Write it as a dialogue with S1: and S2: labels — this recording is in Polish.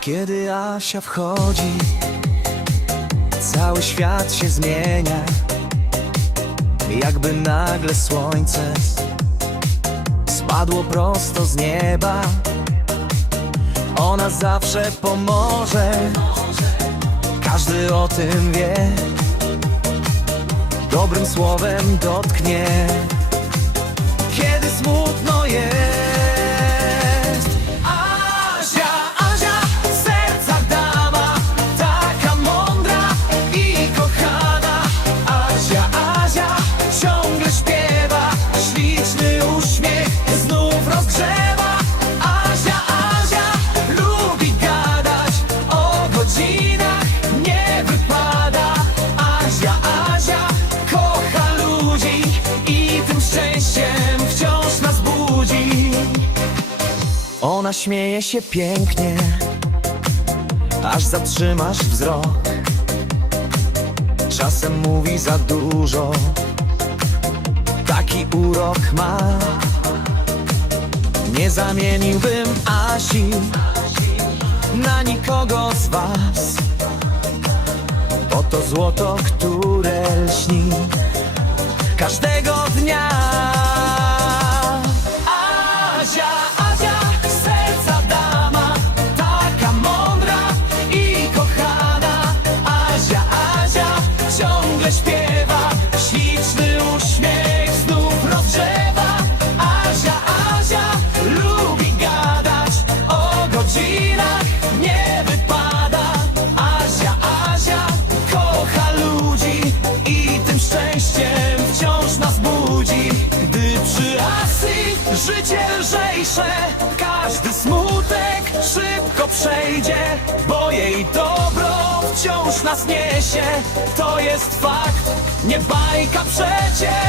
S1: Kiedy Asia wchodzi, cały świat się zmienia. Jakby nagle słońce spadło prosto z nieba. Zawsze pomoże. Każdy o tym wie. Dobrym słowem dotknie. Kiedy smutno jest. Azia, Ona śmieje się pięknie Aż zatrzymasz wzrok. Czasem mówi za dużo Taki urok ma. Nie zamieniłbym Asi Na nikogo z was. Bo to złoto, które lśni Każdego życie lżejsze Każdy smutek szybko przejdzie Bo jej dobro wciąż nas niesie. To jest fakt, nie bajka przecie